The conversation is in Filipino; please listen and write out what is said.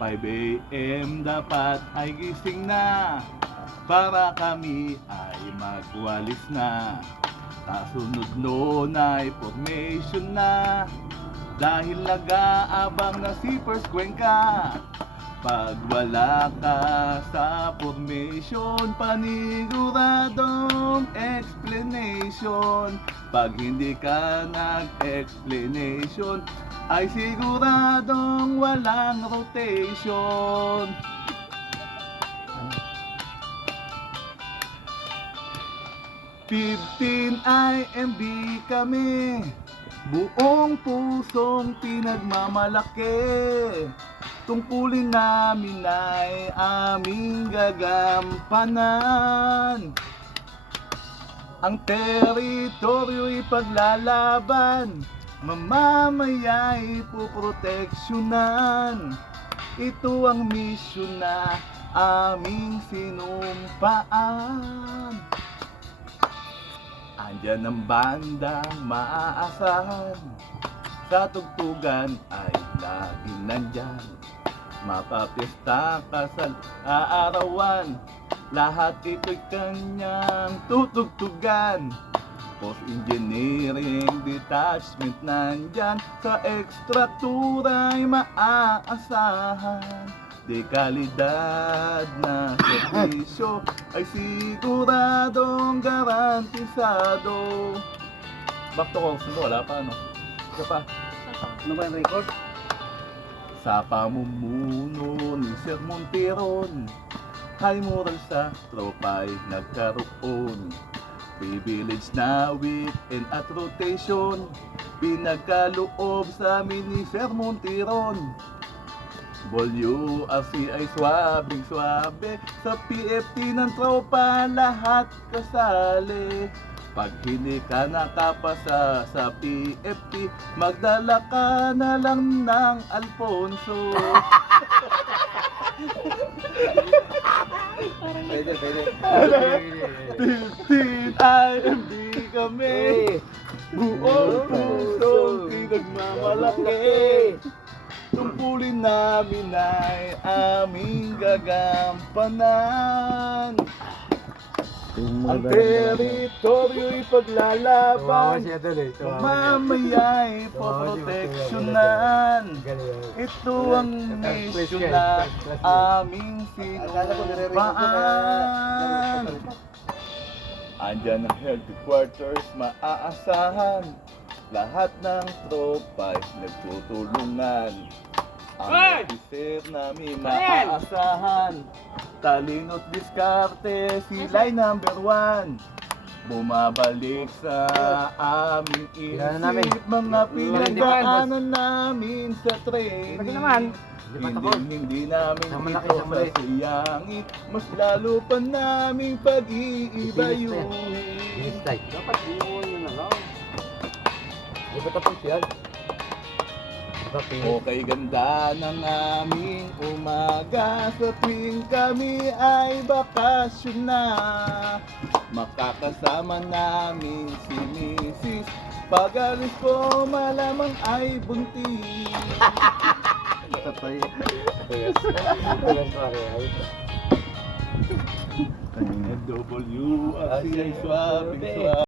5 AM dapat ay gising na para kami ay magwalis na. Kasunod noon ay formation na dahil nag-aabang na si First Cuenca. Pag wala ka sa formation, paniguradong explanation. Pag hindi ka nag-explanation, ay siguradong walang rotation. Fifteen IMB kami, buong pusong pinagmamalaki. Tungkulin namin ay aming gagampanan. Ang teritoryo'y paglalaban, mamamaya'y puproteksyonan. Ito ang misyon na aming sinumpaan. Andyan ang bandang maaasahan, sa tugtugan ay laging nandyan. Mapapista ka sa aarawan, lahat ito'y kanyang tutugtugan. Post Engineering Detachment nandyan, sa ekstratura'y maaasahan. De kalidad na servisyo ay siguradong garantisado. Back to calls mo, wala pa ano? Isa pa. Ano ba yung record? Sa pamumuno ni Sir Monteron, high moral sa tropa'y nagkaroon. Privilege na weekend at rotation, pinagkaloob sa amin ni Sir Monteron. WRC ay swabing swabe, sa PFT ng tropa lahat kasali. Pag hindi ka nakapasa sa PFT, magdala ka na lang ng Alfonso. Pwede. 15 IMD kami, buong pusong pinagmamalaki. Tungkulin namin ay aming gagampanan. Ang teritoryo'y paglalaban, mamaya'y poproteksyonan. Ito ang misyon na aming sinumpaan. Andyan ang headquarters maaasahan, lahat ng tropa'y nagtutulungan. Ang officer namin maaasahan, talino't diskarte, sila'y number 1. Bumabalik sa aming isip, mga pinagdaanan namin sa training. Hindi namin ito masayangin, mas lalo pa naming pag-iibayuhin. Dapat binuon nyo na lang. Di ba tapos yan? Okay, ganda ng aming umaga, sa tuwing kami ay bakasyon na. Makakasama namin si Mrs. Pag-alis ko malamang ay buntis. WRC ay swabing swab.